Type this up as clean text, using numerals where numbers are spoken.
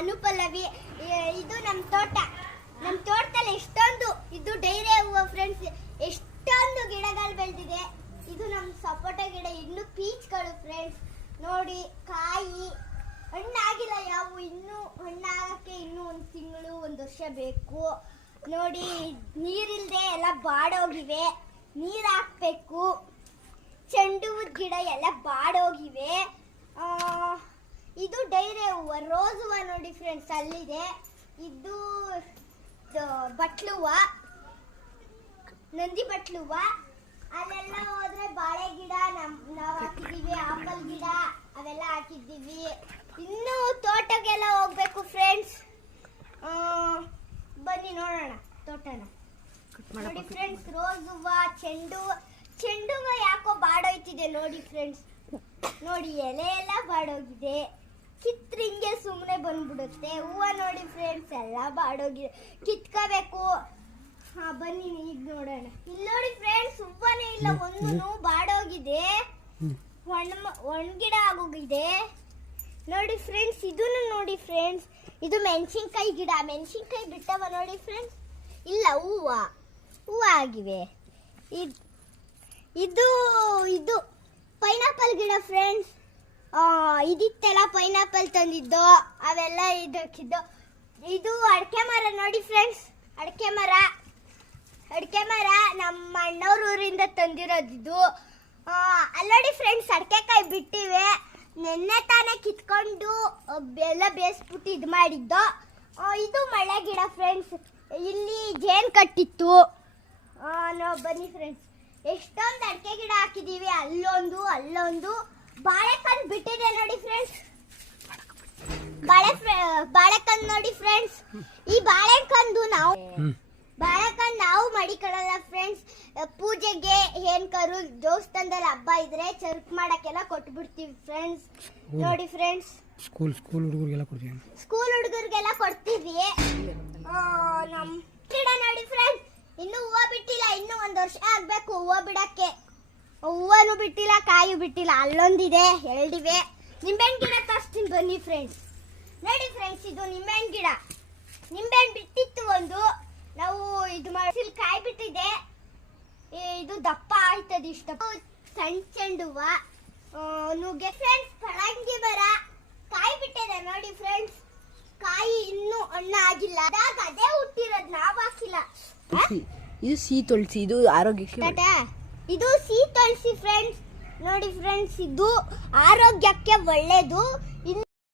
ಅನುಪಲ್ಲವಿ. ಇದು ನಮ್ಮ ತೋಟದಲ್ಲಿ ಎಷ್ಟೊಂದು ಇದು ಡೈರೆ ಹೂವು ಫ್ರೆಂಡ್ಸ್, ಎಷ್ಟೊಂದು ಗಿಡಗಳು ಬೆಳೆದಿದೆ. ಇದು ನಮ್ಮ ಸಪೋಟ ಗಿಡ, ಇನ್ನು ಪೀಚ್ಗಳು ಫ್ರೆಂಡ್ಸ್. ನೋಡಿ ಕಾಯಿ ಹಣ್ಣಾಗಿಲ್ಲ ಯಾವ, ಇನ್ನು ಹಣ್ಣಾಗಕ್ಕೆ ಇನ್ನೂ ಒಂದು ತಿಂಗಳು ಒಂದು ವರ್ಷ ಬೇಕು. ನೋಡಿ ನೀರಿಲ್ದೆ ಎಲ್ಲ ಬಾಡೋಗಿವೆ, ನೀರು ಹಾಕ್ಬೇಕು. ಚೆಂಡು ಹೂವು ಗಿಡ ಎಲ್ಲ ಬಾಡೋಗಿವೆ. ಇದು ಡೈರೆ ಹೂವು, ರೋಸ್ ಹೂವು ನೋಡಿ ಫ್ರೆಂಡ್ಸ್ ಅಲ್ಲಿದೆ. ಇದು ಬಟ್ಲು ಹೂವು, ನಂದಿ ಬಟ್ಲು ಹೂವು. ಅಲ್ಲೆಲ್ಲ ಹೋದ್ರೆ ಬಾಳೆ ಗಿಡ ನಾವು ಹಾಕಿದ್ದೀವಿ, ಆಪಲ್ ಗಿಡ ಅವೆಲ್ಲ ಹಾಕಿದ್ದೀವಿ. ಇನ್ನು ತೋಟಕ್ಕೆಲ್ಲ ಹೋಗ್ಬೇಕು ಫ್ರೆಂಡ್ಸ್. ಬನ್ನಿ ನೋಡೋಣ ತೋಟನ. ನೋಡಿ ಫ್ರೆಂಡ್ಸ್, ರೋಸ್ ಹೂವು, ಚೆಂಡು ಹೂವು ಯಾಕೋ ಬಾಡೋಯ್ತಿದೆ ನೋಡಿ ಫ್ರೆಂಡ್ಸ್. ನೋಡಿ ಎಲೆ ಎಲ್ಲ ಬಾಡೋಗಿದೆ, ಕಿತ್ರಿಂಗೆ ಸುಮ್ಮನೆ ಬಂದ್ಬಿಡುತ್ತೆ. ಹೂವು ನೋಡಿ ಫ್ರೆಂಡ್ಸ್ ಎಲ್ಲ ಬಾಡೋಗಿದೆ, ಕಿತ್ಕೋಬೇಕು. ಬನ್ನಿ ಈಗ ನೋಡೋಣ. ಇಲ್ಲಿ ನೋಡಿ ಫ್ರೆಂಡ್ಸ್, ಹೂವನೇ ಇಲ್ಲ, ಒಂದು ಬಾಡೋಗಿದೆ, ಒಣಗಿಡ ಆಗೋಗಿದೆ. ನೋಡಿ ಫ್ರೆಂಡ್ಸ್, ಇದನ್ನು ನೋಡಿ ಫ್ರೆಂಡ್ಸ್, ಇದು ಮೆಣಸಿನ್ಕಾಯಿ ಗಿಡ, ಮೆಣಸಿನ್ಕಾಯಿ ಬಿಟ್ಟವ ನೋಡಿ ಫ್ರೆಂಡ್ಸ್. ಇಲ್ಲ ಹೂವು ಆಗಿವೆ. ಇದು ಪೈನಾಪಲ್ ಗಿಡ ಫ್ರೆಂಡ್ಸ್. ಇದಿತ್ತೆಲ್ಲ ಪೈನಾಪಲ್ ತಂದಿದ್ದು, ಅವೆಲ್ಲ ಇದಕ್ಕಿದ್ದು. ಇದು ಅಡಿಕೆ ಮರ ನೋಡಿ ಫ್ರೆಂಡ್ಸ್, ಅಡಿಕೆ ಮರ ನಮ್ಮ ಅಣ್ಣವ್ರ ಊರಿಂದ ತಂದಿರೋದಿದ್ದು. ಅಲ್ಲಿ ನೋಡಿ ಫ್ರೆಂಡ್ಸ್, ಅಡಿಕೆಕಾಯಿ ಬಿಟ್ಟಿವೆ. ನೆನ್ನೆ ತಾನೇ ಕಿತ್ಕೊಂಡು ಎಲ್ಲ ಬೇಯಿಸ್ಬಿಟ್ಟು ಇದು ಮಾಡಿದ್ದು. ಇದು ಮಳೆ ಗಿಡ ಫ್ರೆಂಡ್ಸ್, ಇಲ್ಲಿ ಜೇನು ಕಟ್ಟಿತ್ತು. ಬನ್ನಿ ಫ್ರೆಂಡ್ಸ್, ಎಷ್ಟೊಂದು ಅಡಿಕೆ ಗಿಡ ಹಾಕಿದ್ದೀವಿ, ಅಲ್ಲೊಂದು ಬಾಳೆಕಂದು ಬಿಟ್ಟಿದೆ ನೋಡಿ ಫ್ರೆಂಡ್ಸ್. ಬಾಳೆಕಂದು ನೋಡಿ ಫ್ರೆಂಡ್ಸ್. ಈ ಬಾಳೆಕಂದು ನಾವು ಮಡಿಕೊಳ್ಳಲ್ಲ ಫ್ರೆಂಡ್ಸ್. ಪೂಜೆಗೆ ಏನ್ಕರು ದೇವಸ್ಥಾನದಲ್ಲಿ ಹಬ್ಬ ಇದ್ರೆ ಚರ್ಕ್ ಮಾಡಕ್ಕೆಲ್ಲ ಕೊಟ್ಬಿಡ್ತೀವಿ ಫ್ರೆಂಡ್ಸ್. ನೋಡಿ ಫ್ರೆಂಡ್ಸ್, ಸ್ಕೂಲ್ ಹುಡುಗರಿಗೆಲ್ಲ ಕೊಡ್ತೀವಿ. ನಮ್ ಗಿಡ ನೋಡಿ ಫ್ರೆಂಡ್ಸ್, ಇನ್ನು ಹೂವು ಬಿಟ್ಟಿಲ್ಲ, ಇನ್ನು ಒಂದು ವರ್ಷ ಆಗ್ಬೇಕು ಹೂವು ಬಿಡಕ್ಕೆ. ಹೂವನು ಬಿಟ್ಟಿಲ್ಲ, ಕಾಯಿ ಬಿಟ್ಟಿಲ್ಲ. ಅಲ್ಲೊಂದಿದೆ, ಎರಡಿವೆ. ನಿಂಬೆಹಣ್ಣು ಗಿಡ ತರಿಸ್ತೀನಿ ಬನ್ನಿ ಫ್ರೆಂಡ್ಸ್. ನೋಡಿ ಫ್ರೆಂಡ್ಸ್, ಇದು ನಿಂಬೆಹಣ್ಣು ಗಿಡ. ನಿಂಬೆಹಣ್ಣು ಬಿಟ್ಟಿತ್ತು ಒಂದು, ನಾವು ಇದು ಮಾಡಿ ಕಾಯಿ ಬಿಟ್ಟಿದೆ. ಇದು ದಪ್ಪ ಆಯ್ತದ ಇಷ್ಟ. ಸಣ್ಣ ಚೆಂಡು ಹೂವು, ನುಗ್ಗೆ ಫ್ರೆಂಡ್ಸ್. ಕಳಂಗಿ ಮರ ಕಾಯಿ ಬಿಟ್ಟಿದೆ ನೋಡಿ ಫ್ರೆಂಡ್ಸ್. ಕಾಯಿ ಇನ್ನೂ ಹಣ್ಣು ಆಗಿಲ್ಲ, ಅದೇ ಹುಟ್ಟಿರೋದು, ನಾವು ಹಾಕಿಲ್ಲ. ಇದು ಸಿಹಿ ತುಳಸಿ, ಇದು ಆರೋಗ್ಯಕ್ಕೆ. ಇದು ಸಿಹಿ ತುಳಸಿ ಫ್ರೆಂಡ್ಸ್. ನೋಡಿ ಫ್ರೆಂಡ್ಸ್, ಇದು ಆರೋಗ್ಯಕ್ಕೆ ಒಳ್ಳೇದು.